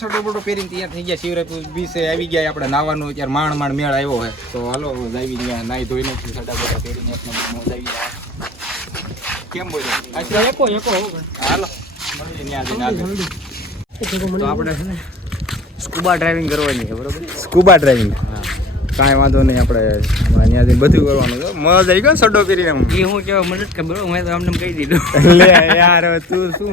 સડો બડો પહેરીને તૈયાર થઈ ગયા. શિવરાજપુર બીચે આવી ગયા આપણે નાવાનું. અત્યારે માંડ મેળ આવ્યો હોય તો હાલો આવી ત્યાં નાઈ ધોઈને સડા બડા પહેરીને એક નંબર મોજ આવી જાય. કેમ બોલ્યો હાલો તો આપણે છે ને સ્કૂબા ડ્રાઇવિંગ કરવાની છે બરોબર. સ્કૂબા ડ્રાઇવિંગ કાંઈ વાંધો નહીં. આપણે હમણાં ત્યાંથી બધું કરવાનું છે. મજા આવી ગયો સડો પહેરીને. એ હું કેવા મને ખબર મેં તો અમને કહી દીધું. લે યાર તું શું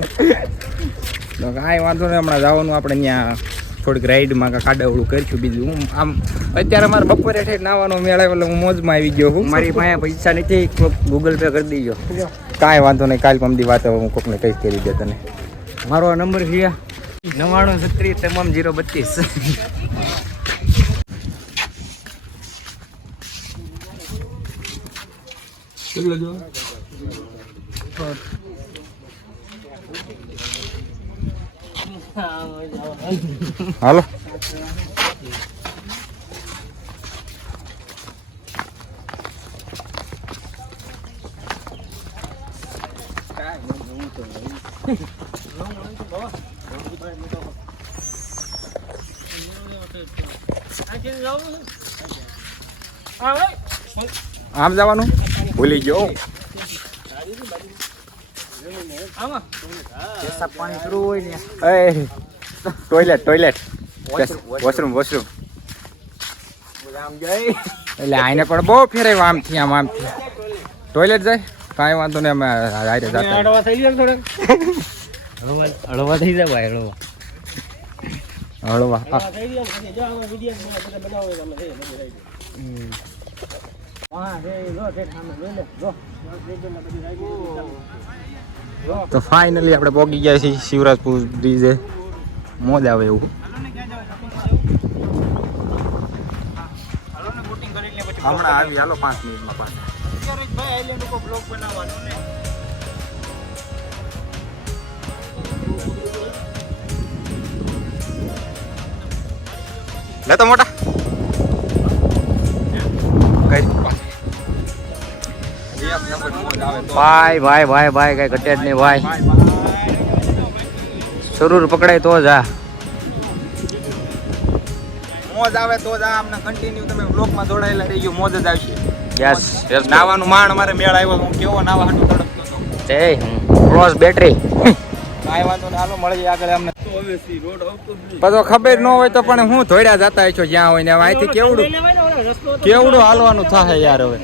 કાંઈ વાંધો નહીં. હમણાં જવાનું આપણે ત્યાં થોડીક રાઈડમાં કાડાવડું કરીશું. બીજું હું આમ અત્યારે મારે બપોરે ઠેઠ નાવાનો મેળા એટલે હું મોજમાં આવી ગયો. હું મારી પાસે પૈસા નથી, ગૂગલ પે કરી દીજો. કાંઈ વાંધો નહીં. કાલ પમદી વાત હું કોકને કઈ કરી દે તને. મારો નંબર છે 9936 તમામ 032. હાલો આમ જવાનું ભૂલી ગયો. પાણી શરૂ હોય ને ટોયલેટ વોશરૂમ એટલે આઈને પણ બહુ ફેરાય આમથી આમથી ટોયલેટ જાય. કાંઈ વાંધો નહીં. અમે હળવા થઈ જાય ભાઈ. હળવા તો ફાઇનલી આપણે પહોંચી ગયા છીએ શિવરાજપુર બ્રિજે. મોજ આવે એવું. હમણાં આવી હાલો 5 મિનિટમાં પાછા. લે તો મોટા ભાઈ કઈ ઘટે જ નહીં ભાઈ. શરૂર પકડાય તો જ આ મોજ આવે તો જ આ. અમને કન્ટિન્યુ તમે બ્લોકમાં જોડાયેલા રહી ગયો. મોજ જ આવશે. યસ નાવાનું માણ મારે મેળ આવ્યો. હું કેવો નાવા હાટું તડપતો હતો. જય ક્રોસ બેટરી. કાંઈ વાંધો નહીં. હાલો મળીએ આગળ. અમને બધો ખબર ન હોય તો પણ હું ધોડ્યા જતા છો જ્યાં હોય ને. હવે અહીંથી કેવડું હાલવાનું થાય યાર. હવે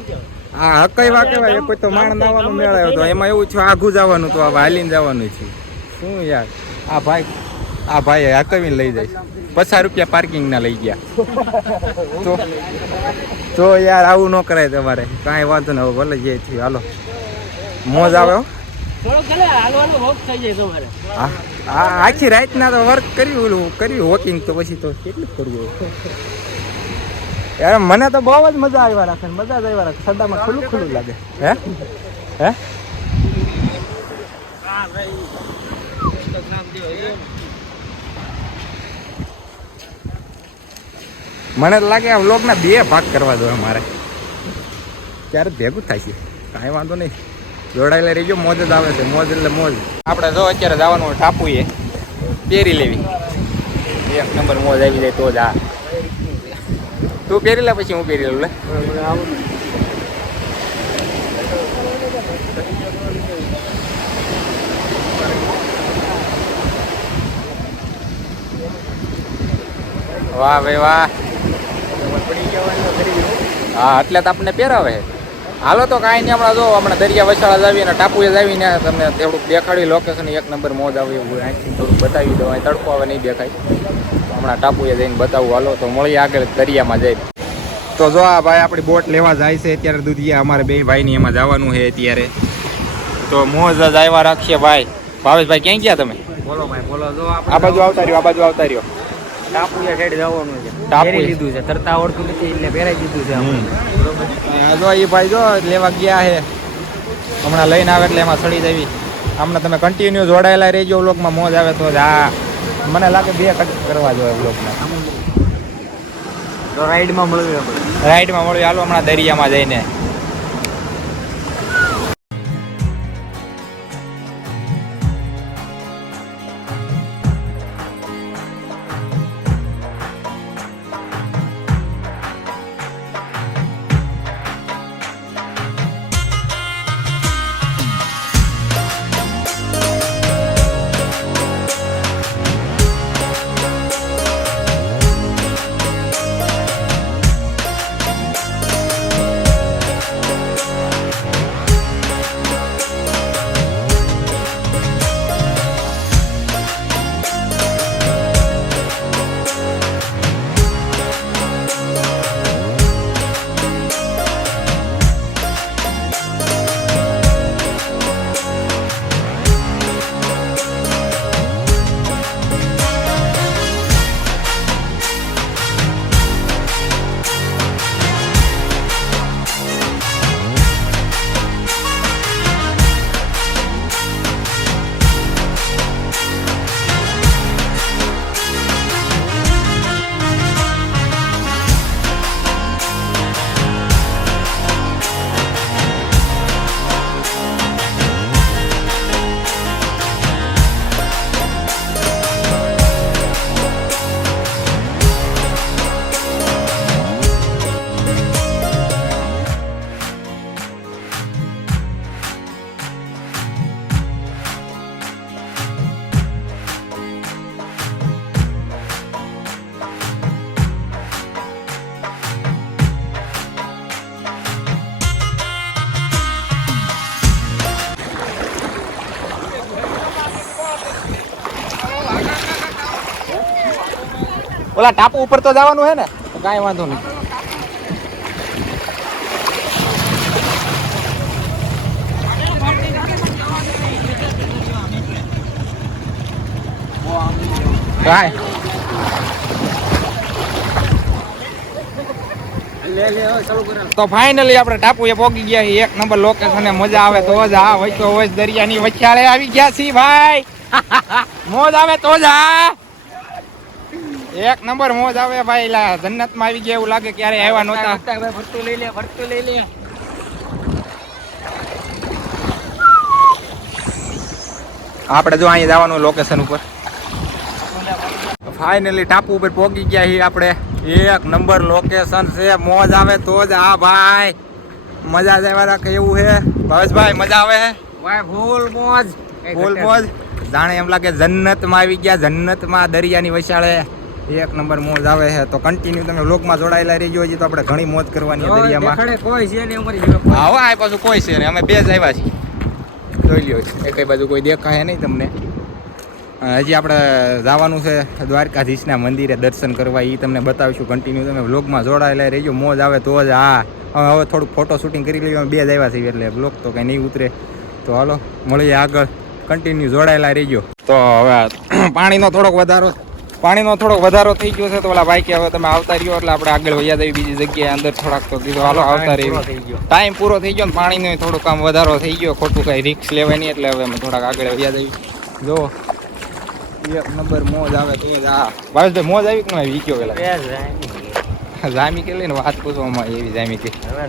હા હકઈવા કેવાય. કોઈ તો માણ નાવાનું મેળાયો તો એમાં એવું છે આઘું જવાનું તો હવે હાલીને જવાનું છે. શું યાર આ ભાઈ હકવીને લઈ જાય. 50 રૂપિયા પાર્કિંગ ના લઈ ગયા. તો યાર આવું ન કરાય તમારે. કાંઈ વાંધો નહીં. હવે ભલે જે થયું હાલો મોજ આવે. આખી રાત ના તો વર્ક કર્યું વોકિંગ તો પછી તો કેટલું કરવું યાર. મને તો બહુ જ મજા આવ્યા રાખે. મજા જ આવ્યા રાખે. સદામાં ખુલ્લું લાગે. હે મને લાગે આ વ્લોગના 2 ભાગ કરવા દો મારે. ત્યારે ભેગું થાય છે. કાંઈ વાંધો નહીં. જોડાયેલા રહીજો. મોજ જ આવે છે. મોજ એટલે મોજ. આપણે જો અત્યારે જવાનું ટાપુએ પહેરી લેવી. એક નંબર મોજ આવી જાય તો જ. આ તું પહેરી લે પછી હું પહેરી લઉં. લે વાહ ભાઈ વાહ. હા એટલે તો આપણને પહેરાવે. હાલો તો કાંઈ નહીં. હમણાં જો હમણાં દરિયા વસાળા જાવી અને ટાપુએ જાવીને તમને થોડુંક દેખાડી. લોકેશન એક નંબર મોજ આવે એવું. અહીંથી થોડુંક બતાવી દો. અહીં તડકો આવે નહીં દેખાય. હમણાં ટાપુએ જઈને બતાવું. હાલો તો મળીએ આગળ દરિયામાં જઈ. તો જો આ ભાઈ આપણી બોટ લેવા જાય છે અત્યારે દુધિયા. અમારે 2 ભાઈની એમાં જવાનું છે અત્યારે. તો મોજ જ આવ્યા રાખીએ ભાઈ. ભાવેશભાઈ ક્યાં ગયા તમે? બોલો ભાઈ બોલો. જો આ બાજુ આવતા રહ્યો. ટાપુએ સાઈડ જવાનું છે. ટાપુ લીધું છે. તરતા આવડતું નથી એટલે પહેરાઈ દીધું છે. જો એ ભાઈ જો લેવા ગયા છે. હમણાં લઈને આવે એટલે એમાં સડી જવી. હમણાં તમે કન્ટિન્યુ જોડાયેલા રહેજો. વ્લોગમાં મોજ આવે તો જ. હા મને લાગે 2 કટ કરવા જોઈએ વ્લોગમાં. તો રાઈડમાં મળ્યું. હાલો હમણાં દરિયામાં જઈને. ઓલા ટાપુ ઉપર તો જવાનું હે ને, તો કાંઈ વાંધો નહીં. તો ફાઇનલી આપણે ટાપુએ પહોંચી ગયા છીએ. એક નંબર લોકેશન, મજા આવે તો જ આ વચ્ચો વચ દરિયાની વચ્ચાળે આવી ગયા છીએ ભાઈ. મોજ આવે તો જ આ એક નંબર મોજ આવે ભાઈ. જન્નતમાં આવી ગયા એવું લાગે, ક્યારે આવ્યા નહોતા. ભરતું લઈ લે. આપણે જો અહીંયા જવાનું લોકેશન ઉપર. ફાઇનલી ટાપુ ઉપર પહોંચી ગયા છીએ આપણે. એક નંબર લોકેશન છે, મોજ આવે તો જ આ ભાઈ. મજા જ આવ્યા રાખે એવું છે ભાવેશભાઈ. મજા આવે ભાઈ, ફૂલ મોજ. જાણે એમ લાગે જન્નતમાં આવી ગયા, જન્નતમાં દરિયાની વસાળે. એક નંબર મોજ આવે છે. તો કન્ટિન્યુ તમે વ્લોગમાં જોડાયેલા રહીજો. હજી તો આપણે ઘણી મોજ કરવાની દરિયામાં. હા આ પાછું કોઈ છે ને, અમે બે જ આવ્યા છીએ. જોઈ લ્યો, એક બાજુ કોઈ દેખાય નહીં તમને. હજી આપણે જવાનું છે દ્વારકાધીશના મંદિરે દર્શન કરવા. એ તમને બતાવીશું. કન્ટિન્યુ તમે વ્લોગમાં જોડાયેલા રહેજો. મોજ આવે તો જ. હા હવે થોડુંક ફોટો શૂટિંગ કરી લઈએ. બે જ આવ્યા છીએ એટલે વ્લોગ તો કંઈ નહીં ઉતરે. તો હાલો મળીએ આગળ. કન્ટિન્યુ જોડાયેલા રહેજો. તો હવે પાણીનો થોડોક વધારો થઈ ગયો છે. તો ઓલા ભાઈ કે હવે તમે આવતા રહ્યો એટલે આપણે આગળ વયા જઈએ બીજી જગ્યાએ. અંદર થોડાક તો કીધું હાલો આવતા રહીએ. ટાઈમ પૂરો થઈ ગયો ને પાણીનો થોડુંક કામ વધારો થઈ ગયો. ખોટું કાંઈ રિસ્ક લેવાય નહીં એટલે હવે અમે થોડાક આગળ વયા જઈએ. જો એક નંબર મોજ આવે તો જ. હા ભાવેશભાઈ મોજ આવી કે ન આવી ગયો પેલા જામી કે લઈને વાત પૂછવામાં એવી જામી કે હવે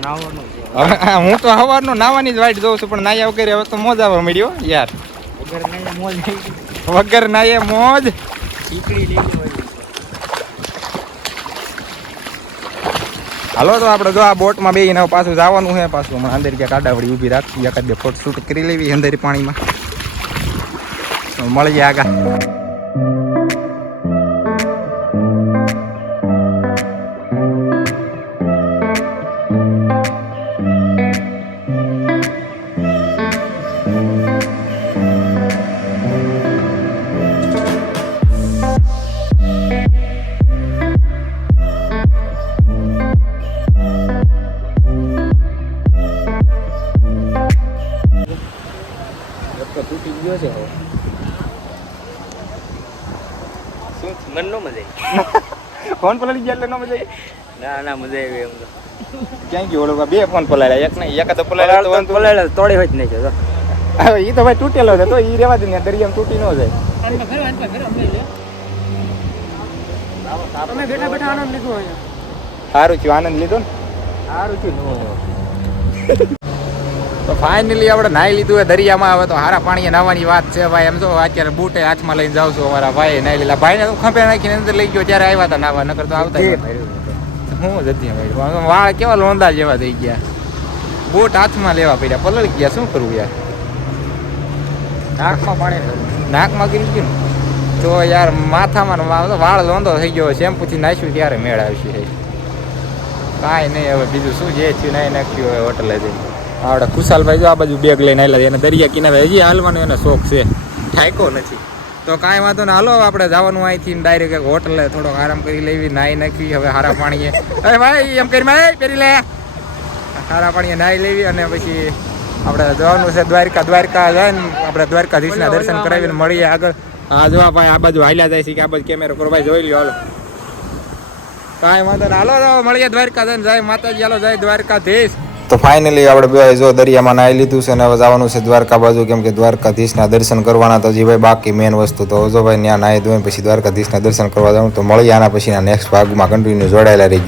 હું તો સવારનો નાવાની જ વાઈટ જોઉં છું, પણ નાયા વગેરે હવે તો મોજ આવવા મળ્યો યાર. વગર નાયે મોજ. હાલો તો આપણે જો આ બોટમાં બેસીને પાછું જવાનું છે. પાછું હમણાં અંદર ક્યાંક આડાવડી ઊભી રાખી, એકાદ બે ફોટો શૂટ કરી લેવી અંદર પાણીમાં. મળીએ આગળ. તૂટી ગયો છે શું? મન નો મજા આવી. ફોન પલળી ગયા એટલે નો મજા આવી? ના મજા આવી. એમ તો ક્યાં ગયો ઓલો? બે ફોન પલાળ્યા. એક નહીં, એક તો પલાળ્યા તોડી હોય જ નહીં છે. હવે એ તો ભાઈ તૂટેલો છે તો એ રેવા દે ને, દરિયામાં તૂટી ન જાય. તમે બેઠા બેઠા આનંદ લીધો. સારું થયું, આનંદ લીધો ને. સારું થયું. તો ફાઇનલી આપણે નાહી લીધું હોય દરિયામાં. હવે તો હારા પાણીએ નાહવાની વાત છે ભાઈ. એમ જો અત્યારે બૂટે હાથમાં લઈને જાઉં છું. અમારા ભાઈ નાહી લીધા. ભાઈને તો ખંભે નાખીને અંદર લઈ ગયો ત્યારે આવ્યા હતા નાહવા, નકર તો આવતા હું જતી વાળ કેવા લોંદા જેવા થઈ ગયા. બૂટ હાથમાં લેવા પડ્યા, પલળી ગયા. શું કરવું યાર? નાકમાં પાણી નાકમાં ગીરી ગયું તો યાર માથામાં વાળ લોંદો થઈ ગયો. શેમ્પૂથી નાખ્યું ત્યારે મેળ આવશે. કાંઈ નહીં, હવે બીજું શું જે થયું નાઈ નાખ્યું હવે હોટલે જઈ. આપણે ખુશાલભાઈ જો આ બાજુ બેગ લઈને આવેલા. એને દરિયા કિનારે હજી હાલવાનો એને શોખ છે, ઠાક્યો નથી. તો કાંઈ વાંધો ને, હાલો આપણે જવાનું અહીંથી ડાયરેક્ટ એક હોટલે થોડોક આરામ કરી લેવી. નાહી નાખવી હવે હારા પાણીએ. અરે ભાઈ એમ કરી ભાઈ પહેરી લે. હારા પાણીએ નાહી લેવી અને પછી આપણે જવાનું છે દ્વારકા. દ્વારકા જાય ને આપણે દ્વારકાધીશના દર્શન કરાવીને મળીએ આગળ. હા જો ભાઈ આ બાજુ હાલ્યા જાય છે કે આ બાજુ કેમેરો કરો ભાઈ, જોઈ લ્યો. હાલો કાંઈ વાંધો ને, હાલો મળીએ દ્વારકા જઈને. જય માતાજી, હાલો જય દ્વારકાધીશ. તો ફાઇનલી આપણે બે જો દરિયામાં નાહી લીધું છે અને હવે જવાનું છે દ્વારકા બાજુ, કેમ કે દ્વારકાધીશના દર્શન કરવાના તો હજી ભાઈ બાકી મેન વસ્તુ. તો જો ભાઈ ત્યાં નાહી ધોઈને પછી દ્વારકાધીશના દર્શન કરવા જવાનું. તો મળીએ આના પછીના નેક્સ્ટ ભાગમાં. કન્ટિન્યુ જોડાયેલા રહીજો.